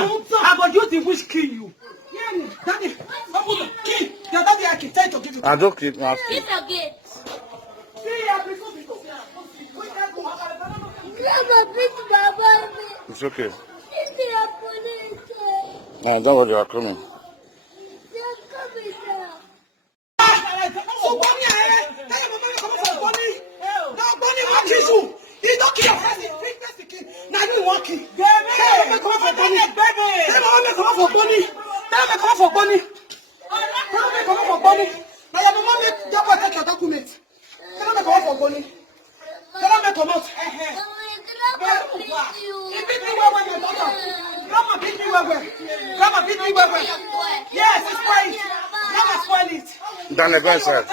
woman. I go use the wish kill you. Daddy, kill. Your daddy, I can tell to give you. I don't keep my It's okay. It's okay. It's No, don't worry, you are coming. So Bonnie, tell your mama come for Bonnie. Now Bonnie want kiss you. You don't kill your friend. Now you want kill. Tell your mama come for Bonnie. Tell your mama come for Bonnie. Tell your mama come for Bonnie. Tell your mama come for Bonnie. Now your mama make your boy take your document. Tell your mama come for Bonnie. Tell your mama come out. He beat me well, my daughter. Grandma beat me well. Grandma beat me well. Yes, it's spoiled. Grandma spoiled it. Dans les bains, ça.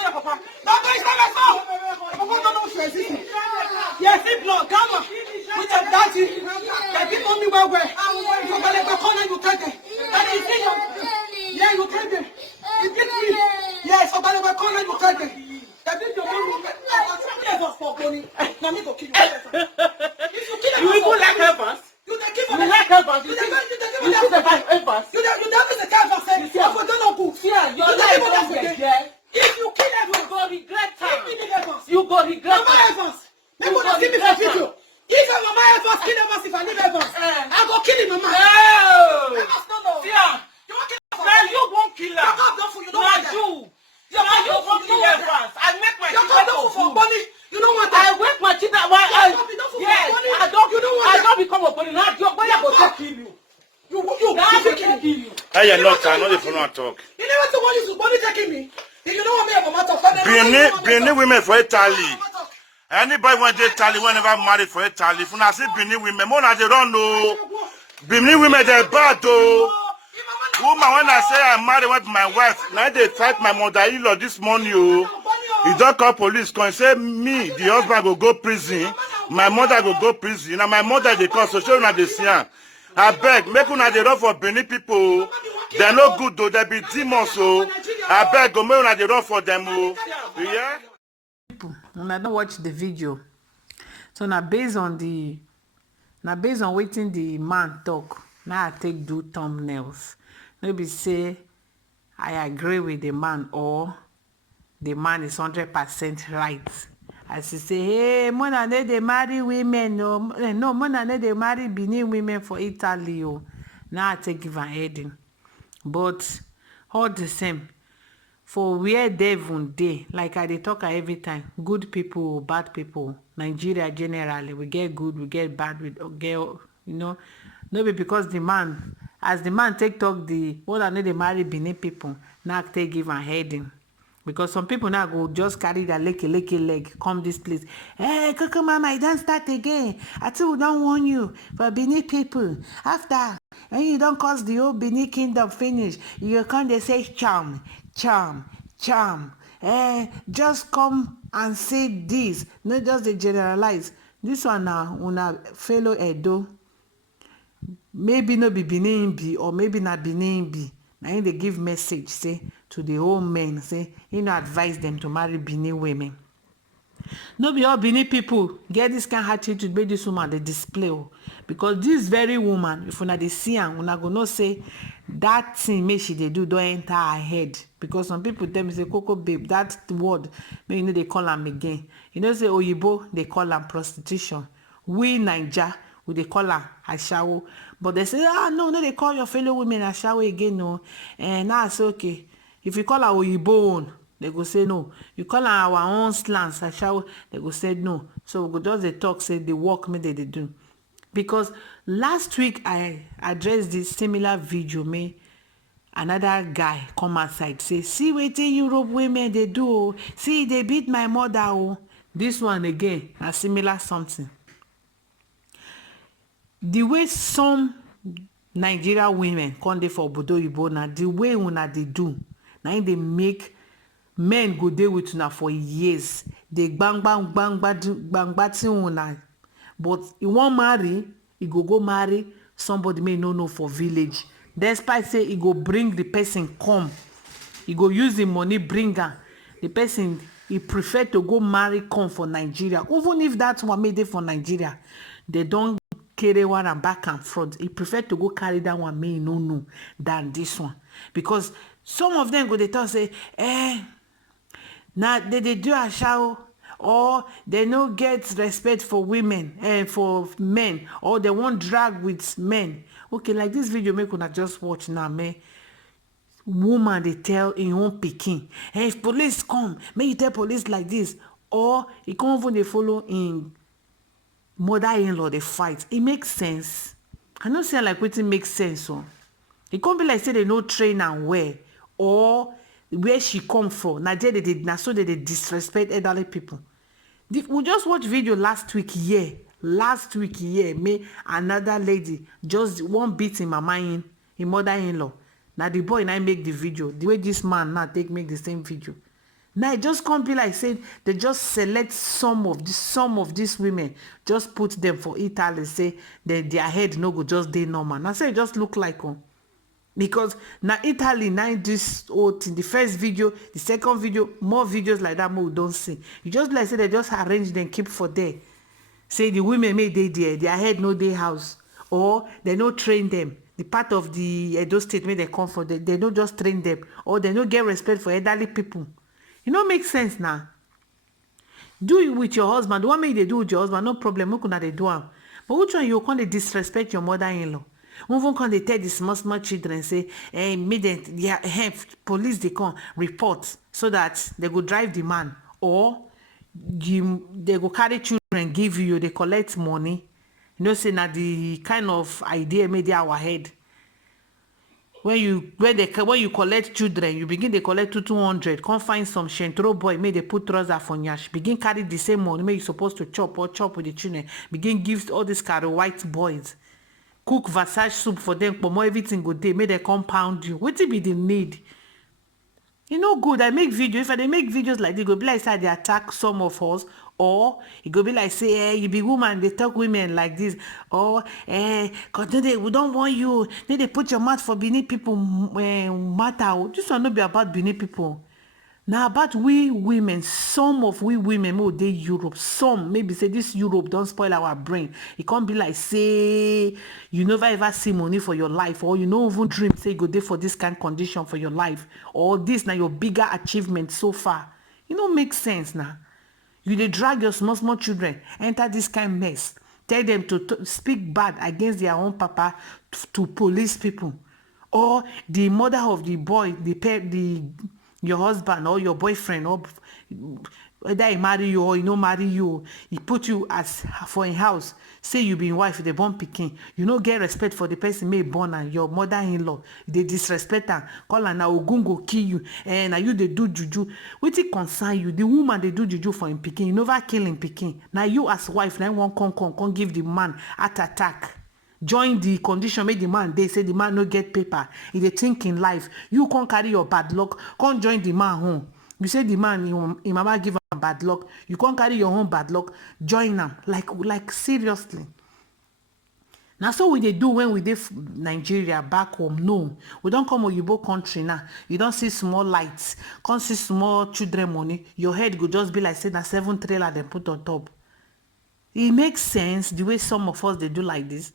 Yes, he blood, Grandma. With your daddy. They beat me well. So when they come and you take them. Yeah, you take them. You beat me. Yes, so when they come and you take them. They beat your mom. I was for Bonnie. Now me go kill you. You even like helpers? You like helpers? You see the helpers? You don't miss the time for saying, I don't know who. Your life don't regret. If you kill everyone, you go regret time. You go regret time. They go to see me for video. If your mama Evans kill Evans, if I leave Evans, I go kill him, mama. Evans don't know. You won't kill her. Man, you won't kill her. You don't want that. You won't kill Evans. I make my children for Bonnie. You don't want that. I wake my children. Yes, I don't become a Bonnie. Now your boy will kill you. You kill you. Hey, you're not the phone talk. You never told what you Bonnie taking me. If you don't want me, I'm a matter. Benin women for Italy. Anybody want to Italy whenever married for Italy? If I see Benin women, more than they don't know. Benin women, they're bad though. Woman, when I say I'm married with my wife, now they fight my mother-in-law this morning. He don't call police. Can say me, the husband will go prison. My mother will go prison. Now my mother they call so show na the see. I beg, make una they run for Benin people. They're no good though. They be demons so. I beg, go make una they run for them. Yeah. When I don't watch the video, so now based on waiting the man talk, now I take do thumbnails. Maybe say I agree with the man or the man is 100% right. As he say, hey, Mona they marry women, no, Mona they marry Benin women for Italy. Oh. Now I take give an heading. But all the same, for where devil dey, like I dey talk every time, good people, bad people, Nigeria generally, we get good, we get bad, we get, no be because the man, as the man take talk the what I know they marry Benin people, now take give an heading. Because some people now go just carry their leg come this place. Hey, Coco Mama, I don't start again. I too we don't want you for Benin people. After, and you don't cause the whole Benin kingdom finish. You come they say charm. Just come and say this. Not just the generalize. This one now, una fellow Edo. Maybe no be Benin be or maybe not Benin be. Now they give message say to the old men say advise them to marry Benin women. No be all Benin people get this kind of attitude make this woman they display because this very woman if una dey see am una go know say that thing make she dey do don't enter her head because some people tell me say Coco babe that word make you know they call am again say oyibo they call am prostitution we Naija we dey call am ashawo but they say no they call your fellow women ashawo again no and now I say okay if you call her oyibo own they go say no. You call our own slangs ashawo they go say no. So we go just dey talk say the work me they do because last week I addressed this similar video me another guy come outside say see wetin Europe women they do see they beat my mother this one again a similar something. The way some Nigeria women come dey for obodo oyibo na the way una they do na they make men go dey with una for years dey bang ti una but he won't marry he go marry somebody may no know for village despite say he go bring the person come he go use the money bring her the person he prefer to go marry come for Nigeria even if that one made it for Nigeria they don't carry one and back and front. He prefer to go carry that one, may no than this one, because some of them go they talk say, now they do a show, or they no get respect for women and for men, or they won't drag with men. Okay, like this video make una just watch now, man. Woman they tell in own pikin, hey, if police come, may you tell police like this, or he can't even they follow in mother-in-law they fight. It makes sense. I don't say like wetin make sense. So it can't be like say they no train and where, or where she come from. Now they did now, so they disrespect elderly people. We just watch video last week here. Me another lady just one beat in mama in mother-in-law. Now the boy and I make the video. The way this man now make the same video. Now it just can't be like saying they just select some of these women, just put them for Italy, say that their head no go just dey normal. Now say it just look like because now Italy now this in the first video, the second video, more videos like that more we don't see. You just like say they just arrange them keep for there. Say the women may dey there, their head no dey house, or they no train them. The part of the Edo state may they come for they no just train them, or they no get respect for elderly people. You know, make sense now. Do it with your husband. The one may they do with your husband, no problem. How can they do am? But which one you can't they disrespect your mother-in-law? Even can they tell the small children say, hey, police they come report so that they go drive the man, or they go carry children give you, they collect money. You know, say now the kind of idea made our head. When you collect children, you begin they collect 200. Come find some shentro boy, may they put trouser for nyash. Begin carry the same money, may you supposed to chop with the children. Begin give all these carry white boys. Cook Versace soup for them, but more everything go day, may they compound you. What be the need? You know good. I make videos. If I make videos like this, go be like say they attack some of us, or it go be like say, hey, you be woman, they talk women like this, or cause we don't want you. Then they put your mouth for Benin people matter. This one not be about Benin people. Now about we women, some of we women more they Europe, some maybe say this Europe don't spoil our brain. It can't be like say you never ever see money for your life, or you no even dream say you go there for this kind of condition for your life, or this now your bigger achievement so far. You know make sense now. You dey drag your small children enter this kind of mess, tell them to speak bad against their own papa to police people, or the mother of the boy, your husband or your boyfriend, or whether he marry you or he no marry you, he put you as for a house, say you be wife, they born pikin, you no get respect for the person may born and your mother-in-law, they disrespect her, call her now ogun go kill you, and now you they do juju. Wetin concern you? The woman they do juju for him pikin, you never kill him pikin. Now you as wife, now one come give the man heart attack. Join the condition make the man they say the man no get paper, he dey think in life. You can't carry your bad luck, can't join the man home. You say the man him mama give him bad luck, you can't carry your own bad luck, join them. Like seriously. Now so we they do when we dey Nigeria back home. No, we don't come Oyibo country now. You don't see small lights, can't see small children money. Your head go just be like say na 7 trailer they put on top. It makes sense the way some of us they do like this.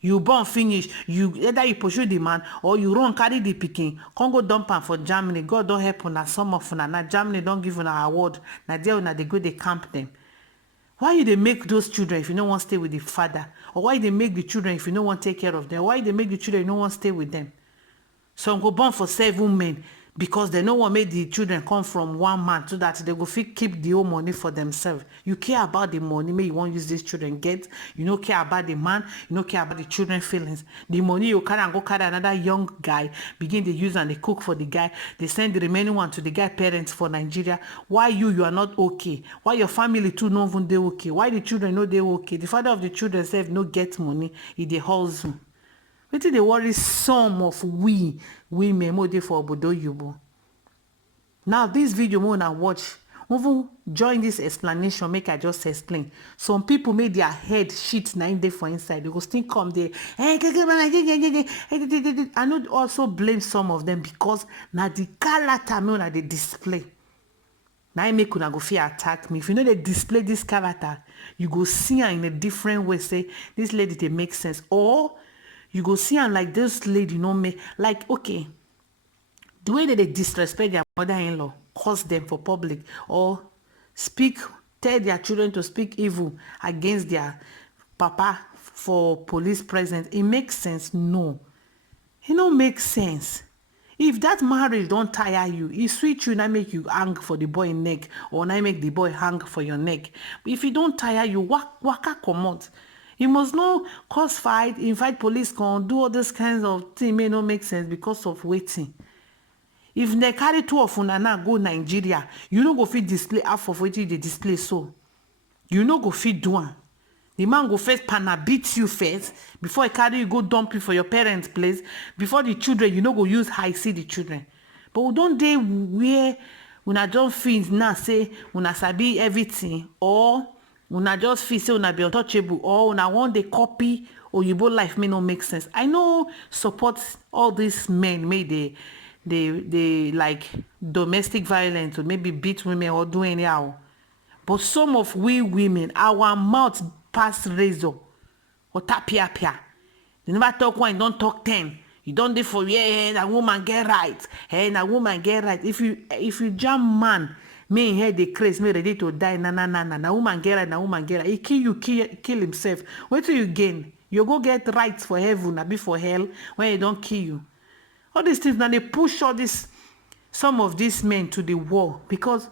You born finish, you either you pursue the man or you run carry the pikin, come go dump am for Germany. God don't help una, some of una. Now Germany don't give una award. Now there una they go they camp them. Why you they make those children if you don't want to stay with the father? Or why they make the children if you don't want to take care of them? Why they make the children if you don't want to stay with them? Some go born for 7 men because they no want make the children come from one man so that they go fit keep the whole money for themselves. You care about the money, may you want use these children get. You no care about the man, you no care about the children feelings. The money you carry and go carry another young guy, begin to use and they cook for the guy. They send the remaining one to the guy parents for Nigeria. Why you are not okay? Why your family too no even they okay? Why the children no they okay? The father of the children self no get money, he dey hustle. Wetin dey worry some of we women more dey for obodo oyibo. Now this video more na watch, even join this explanation make I just explain. Some people make their head shit 9 days for inside. They go still come there. I know also blame some of them because na the character me na dey display. Now I make una go fear attack me. If you know they display this character, you go see her in a different way. Say this lady they make sense, or you go see her like this lady, you know me. Like okay, the way that they disrespect their mother-in-law, curse them for public, or speak, tell their children to speak evil against their papa for police presence. It makes sense? No, it don't make sense. If that marriage don't tire you, it sweet you, not make you hang for the boy neck, or not make the boy hang for your neck. If it don't tire you, waka comot. You must not cause fight, invite police, come do all those kinds of things. May not make sense because of waiting. If they carry two of una now go Nigeria, you no go fit display half of wetin dey display so. You no go fit do am. The man go first pana beat you first before he carry you go dump you for your parents' place. Before the children, you no go use eye see the children. But we don dey where una don feel now say una sabi everything, or una just feel say una be untouchable, or una wan dey copy oyibo life may no make sense. I no support all these men may they like domestic violence or maybe beat women or do anyhow. But some of we women, our mouth pass razor or tapia pia. You never talk one, you don't talk 10. You don't do for yeah, that woman get right. Hey, that woman get right. If you jam man, me here the craze, me ready to die. Na woman get right, na woman get right. He kill himself. What do you gain? You go get rights for heaven, na be for hell when he don't kill you. All these things now they push some of these men to the wall because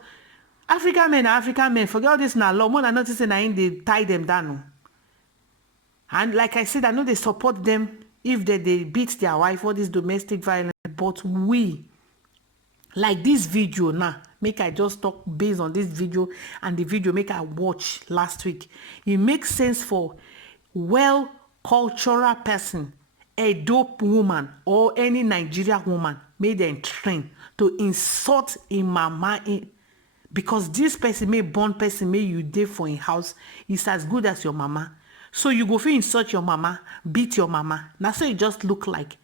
African men forget all this now law. More than noticing I they tie them down. And like I said, I know they support them if they beat their wife or this domestic violence. But we, like this video now, make I just talk based on this video and the video make I watch last week. It makes sense for well cultural person, a dope woman or any Nigerian woman, made them train to insult a mama because this person may born person may you dey for in house is as good as your mama. So you go feel insult your mama, beat your mama. Now so it just look like.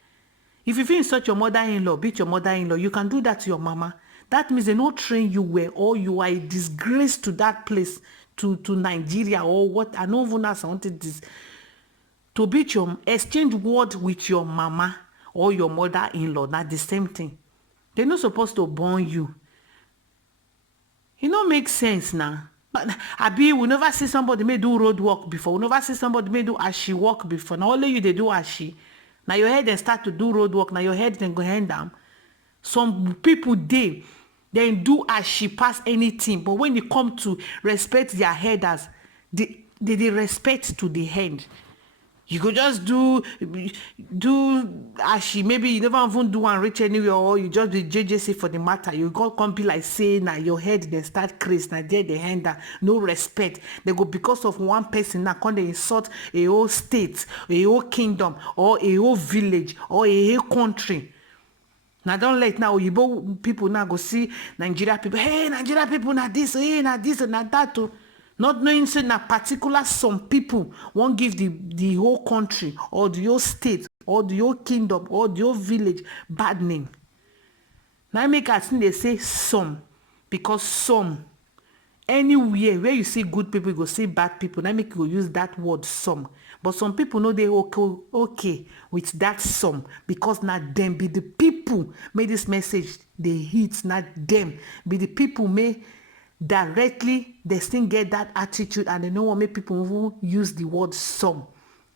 If you feel insult your mother-in-law, beat your mother-in-law, you can do that to your mama. That means they don't train you well, or you are a disgrace to that place, to Nigeria, or what. I don't even know I wanted this. To beat your, exchange word with your mama or your mother-in-law, not the same thing. They're not supposed to born you. It don't make sense now. But Abi, we never see somebody may do road work before. We never see somebody may do ashi work before. Now only you they do ashi. Now your head then start to do road work. Now your head then go hand down. Some people they do ashi pass anything. But when you come to respect their headers, they respect to the hand. You could just do ashi. Maybe you never even do and reach anywhere, or you just be JJC for the matter. You can't be like saying now your head then start crazy. Now there the hand no respect. They go because of one person now can they insult a whole state, a whole kingdom, or a whole village, or a whole country. Now don't let now Oyibo people now go see Nigeria people. Hey, Nigeria people now this, hey, now this and that too. Not knowing say na particular some people won't give the whole country or the whole state or the whole kingdom or the whole village bad name. Now make I think they say some, because some anywhere where you see good people you go see bad people. Now make you go use that word some. But some people know they okay with that some, because not them be the people made this message they hit, not them be the people may directly they still get that attitude, and they know what make people who use the word some.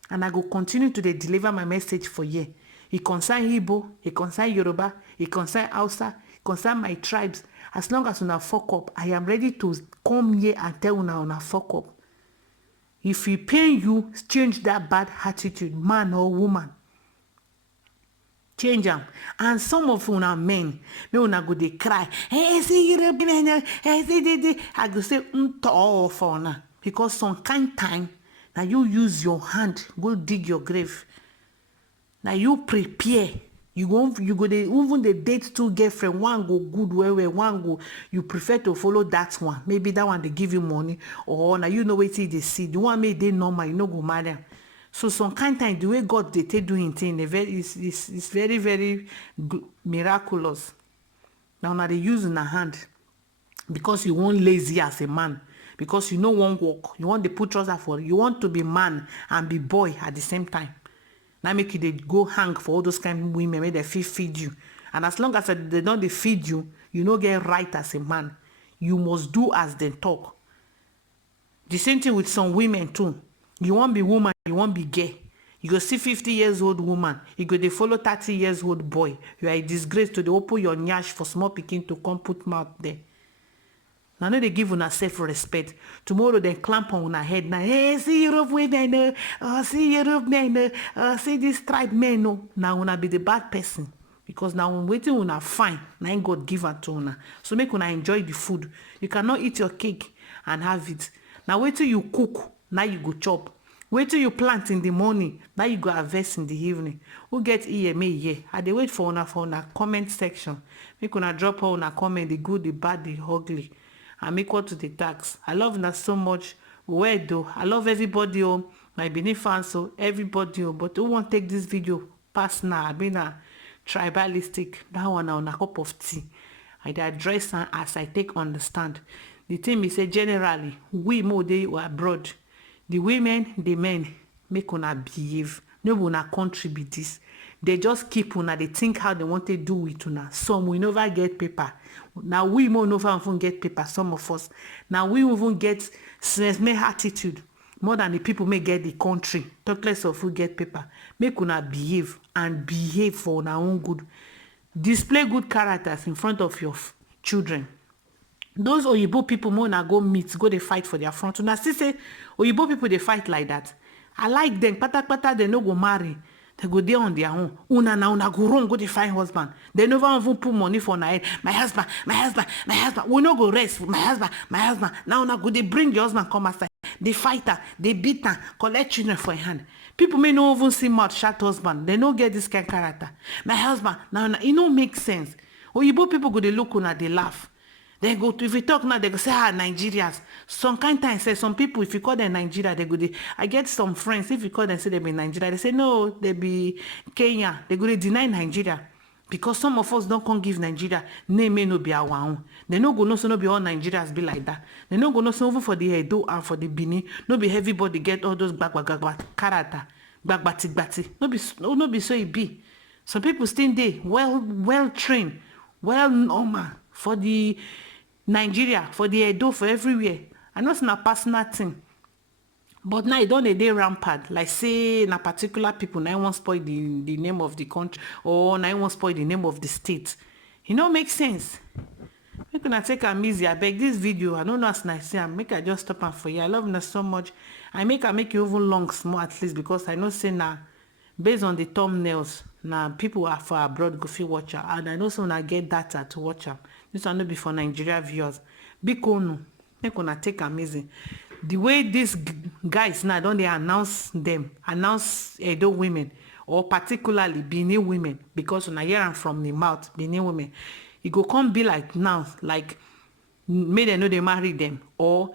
And I go continue to deliver my message for you. It concern Igbo, it concern Yoruba, it concern Hausa, it concern my tribes. As long as una fuck up, I am ready to come here and tell una fuck up. If it pain you, change that bad attitude, man or woman. Change them. And some of una men, may una go they cry. Hey, see you, I go say for una, because some kind time now you use your hand go dig your grave. Now you prepare. You go they even the date two girlfriend, one go good where one go you prefer to follow that one. Maybe that one they give you money, or now you know what they see. The one made they normal, you know go marry. So some kind time the way God they take doing thing is very very miraculous. Now they use in a hand. because you want lazy as a man, because you no wan work, you want to put trouser for, you want to be man and be boy at the same time. Now make you dey go hang for all those kind of women wey dey fit feed you, and as long as they don dey feed you, you no get right as a man. You must do as dem talk. The same thing with some women too. You wan be woman, you wan be girl, you go see 50 years old woman, you go dey follow 30 years old boy. You are a disgrace to dey open your nyash for small pikin to come put mouth there. Now no dey give una self respect. Tomorrow they clamp on una head now. Hey, see Europe women, see Europe men, see this tribe men. No, now una be the bad person, because now waiting una fine. Now God give her to una. So make una enjoy the food. You cannot eat your cake and have it. Now wait till you cook. Now you go chop. Wait till you plant in the morning. Now you go harvest in the evening. Who get ear me here? I dey wait for una comment section. Make una drop all una comment, the good, the bad, the ugly. I'm equal to the tax. I love that so much. Where though? I love everybody, my Benin fans, so everybody, but who won't take this video past now? I mean, tribalistic. That one on a cup of tea. I address as I take understand. The thing is say generally, we more they were abroad. The women, the men, make una behave. No una contribute this. They just keep una, they think how they want to do it una. Some we never get paper. Now we more never even get paper, some of us. Now we even get more attitude more than the people may get the country. Talk less of who get paper. Make una behave and behave for una own good. Display good characters in front of your children. Those Oyibo people more na go meet, go they fight for their front. Una still say Oyibo people they fight like that. I like them. Pata they no go marry. They go there on their own. Una go wrong, go to find husband. They never even put money for na head. My husband. We no go rest. My husband. Now una go they bring your husband come outside. They fight her, they beat her, collect children for a hand. People may not even see mouth shut husband. They no get this kind of character. My husband. Now it no make sense. Oyibo people go they look una, they laugh. They go to, if you talk now, they go say, Nigerians. Some kind time say, some people, if you call them Nigeria, they go, I get some friends, if you call them, say they be Nigeria, they say, no, they be Kenya. They go, they deny Nigeria. Because some of us don't come give Nigeria, name may no be our own. They no go no so no be all Nigerians be like that. They no go no so over for the Edo and for the Benin. No be everybody get all those character. Bagbati. No be so it be. Some people still there, well trained, well normal for the Nigeria, for the Edo, for everywhere. I know it's not a personal thing. But now it don't a day rampant. Like say na particular people now won't spoil the name of the country, or now won't spoil the name of the state. It don't make sense. Make una take am easy. I beg this video. I don't know as I say. Make I just stop am for you. I love you so much. I make you even long small at least, because I know say now based on the thumbnails, now people are for abroad go fit watch her, and I know some I get data to watch her. This one no be for Nigeria viewers. Big onu, make una take am easy. The way these guys now don't they announce Edo women, or particularly Benin women, because when I hear them from the mouth, Benin women, it go come be like now, like may they know they marry them, or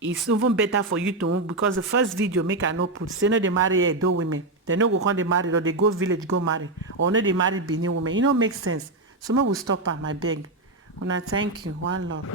it's even better for you to, because the first video make I no put say no they marry Edo women, they no go come they marry, or they go village go marry, or no they marry Benin women. It don't make sense. So maybe we stop am, I beg. Una thank you. One love.